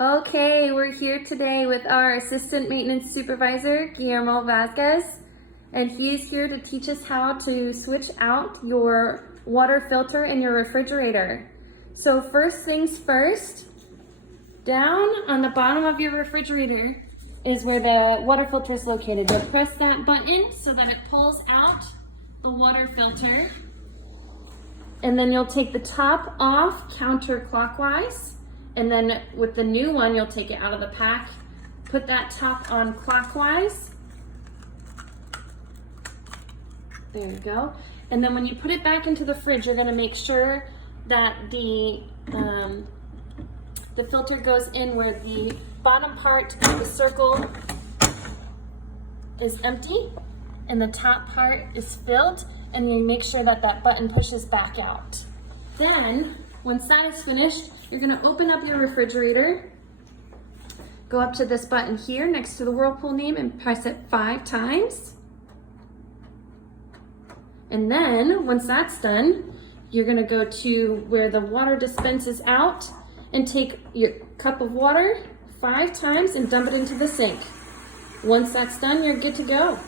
Okay, we're here today with our Assistant Maintenance Supervisor, Guillermo, and he's here to teach us how to switch out your water filter in your refrigerator. So first things first, down on the bottom of your refrigerator is where the water filter is located. You'll press that button so that it pulls out the water filter. And then you'll take the top off counterclockwise. And then with the new one, you'll take it out of the pack, put that top on clockwise. There you go. And then when you put it back into the fridge, you're gonna make sure that the filter goes in where the bottom part of the circle is empty and the top part is filled, and you make sure that that button pushes back out. Then, once that is finished, you're gonna open up your refrigerator, go up to this button here next to the Whirlpool name and press it 5 times. And then, once that's done, you're gonna go to where the water dispense is out and take your cup of water 5 times and dump it into the sink. Once that's done, you're good to go.